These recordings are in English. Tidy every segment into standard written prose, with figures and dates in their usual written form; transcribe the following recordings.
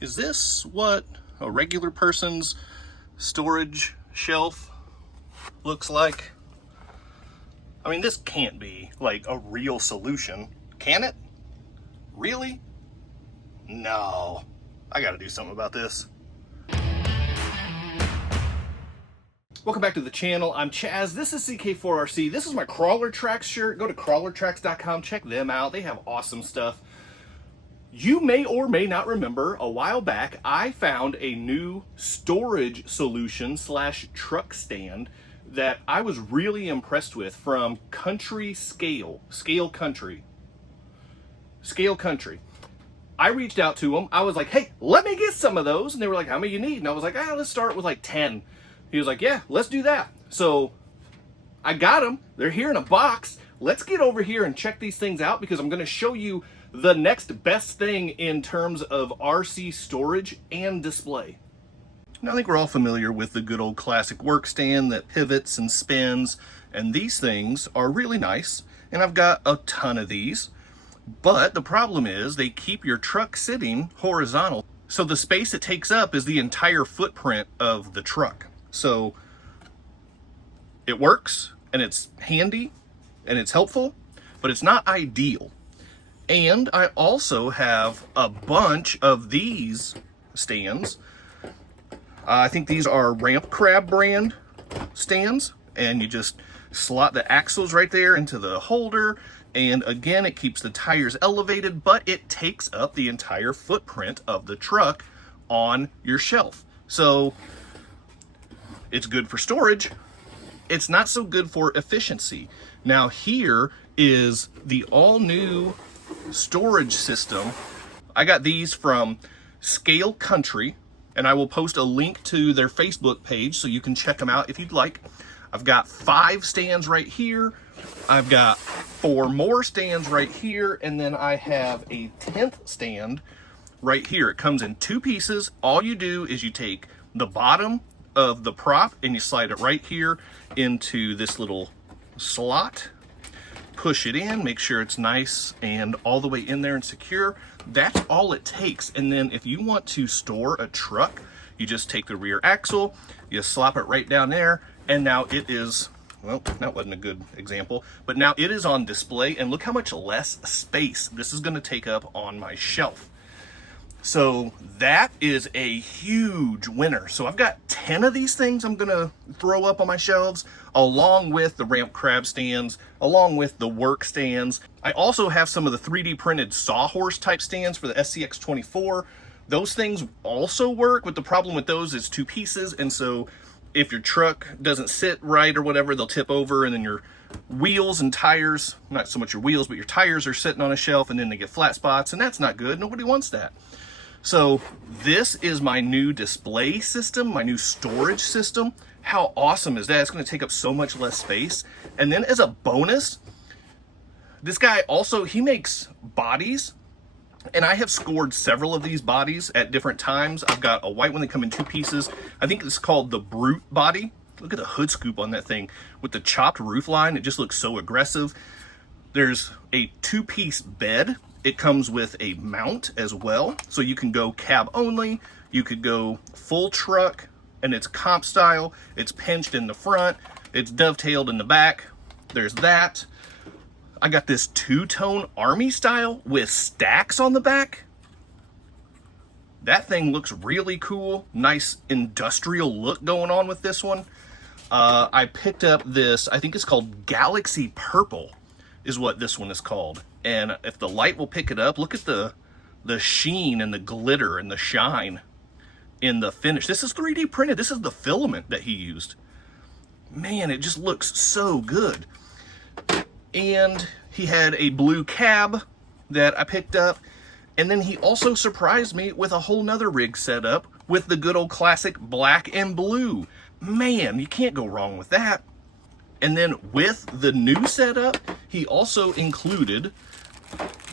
Is this what a regular person's storage shelf looks like? I mean, this can't be like a real solution, can it? Really? No. I gotta do something about this. Welcome back to the channel. I'm Chaz. This is CK4RC. This is my Crawler Tracks shirt. Go to crawlertracks.com. Check them out. They have awesome stuff. You may or may not remember, a while back, I found a new storage solution / truck stand that I was really impressed with from Scale Country. I reached out to them. I was like, hey, let me get some of those. And they were like, how many you need? And I was like, let's start with like 10. He was like, yeah, let's do that. So I got them. They're here in a box. Let's get over here and check these things out because I'm going to show you the next best thing in terms of RC storage and display. Now, I think we're all familiar with the good old classic work stand that pivots and spins, and these things are really nice, and I've got a ton of these, but the problem is they keep your truck sitting horizontal, so the space it takes up is the entire footprint of the truck. So it works, and it's handy, and it's helpful, but it's not ideal. And I also have a bunch of these stands. I think these are Ramp Crab brand stands, and you just slot the axles right there into the holder, and again, it keeps the tires elevated, but it takes up the entire footprint of the truck on your shelf. So it's good for storage. It's not so good for efficiency. Now here is the all new storage system. I got these from Scale Country, and I will post a link to their Facebook page so you can check them out if you'd like. I've got 5 stands right here. I've got 4 more stands right here, and then I have a 10th stand right here. It comes in 2 pieces. All you do is you take the bottom of the prop and you slide it right here into this little slot. Push it in, make sure it's nice and all the way in there and secure. That's all it takes. And then if you want to store a truck, you just take the rear axle, you slop it right down there, and now it is, well, that wasn't a good example, but now it is on display, and look how much less space this is gonna take up on my shelf. So that is a huge winner. So I've got 10 of these things I'm gonna throw up on my shelves, along with the Ramp Crab stands, along with the work stands. I also have some of the 3D printed sawhorse type stands for the SCX24. Those things also work, but the problem with those is 2 pieces, and so if your truck doesn't sit right or whatever, they'll tip over, and then your wheels and tires, not so much your wheels, but your tires are sitting on a shelf, and then they get flat spots, and that's not good. Nobody wants that. So this is my new display system, my new storage system. How awesome is that? It's going to take up so much less space. And then as a bonus, this guy also, he makes bodies, and I have scored several of these bodies at different times. I've got a white one that come in 2 pieces. I think it's called the Brute body. Look at the hood scoop on that thing with the chopped roof line. It just looks so aggressive. There's a 2-piece bed. It comes with a mount as well, so you can go cab only, you could go full truck, and it's comp style. It's pinched in the front, it's dovetailed in the back. There's that. I got this 2-tone army style with stacks on the back. That thing looks really cool. Nice industrial look going on with this one. I picked up this, I think it's called Galaxy Purple is what this one is called. And if the light will pick it up, look at the sheen and the glitter and the shine in the finish. This is 3D printed. This is the filament that he used. Man, it just looks so good. And he had a blue cab that I picked up. And then he also surprised me with a whole nother rig setup with the good old classic black and blue. Man, you can't go wrong with that. And then with the new setup, he also included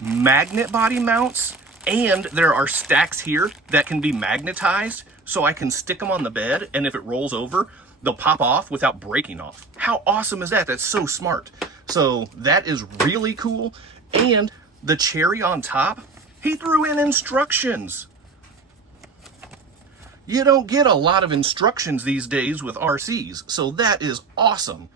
magnet body mounts, and there are stacks here that can be magnetized, so I can stick them on the bed, and if it rolls over, they'll pop off without breaking off. How awesome is that? That's so smart. So that is really cool. And the cherry on top, he threw in instructions. You don't get a lot of instructions these days with RCs, so that is awesome.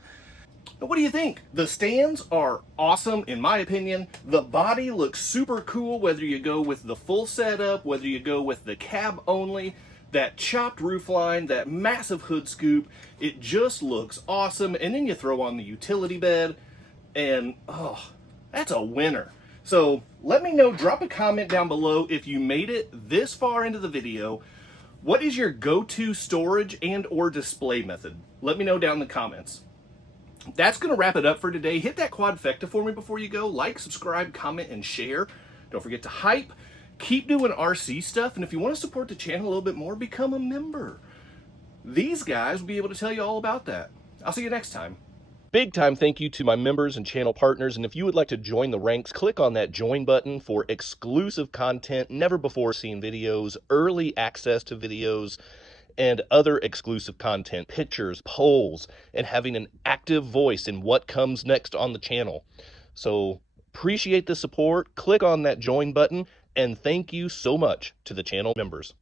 Now, what do you think? The stands are awesome in my opinion. The body looks super cool whether you go with the full setup, whether you go with the cab only. That chopped roof line, that massive hood scoop, it just looks awesome. And then you throw on the utility bed and oh, that's a winner. So let me know, drop a comment down below if you made it this far into the video. What is your go-to storage and or display method? Let me know down in the comments. That's going to wrap it up for today. Hit that quadfecta for me before you go. Like, subscribe, comment, and share. Don't forget to hype. Keep doing RC stuff. And if you want to support the channel a little bit more, become a member. These guys will be able to tell you all about that. I'll see you next time. Big time thank you to my members and channel partners. And if you would like to join the ranks, click on that join button for exclusive content, never before seen videos, early access to videos, and other exclusive content, pictures, polls, and having an active voice in what comes next on the channel. So appreciate the support. Click on that join button, and thank you so much to the channel members.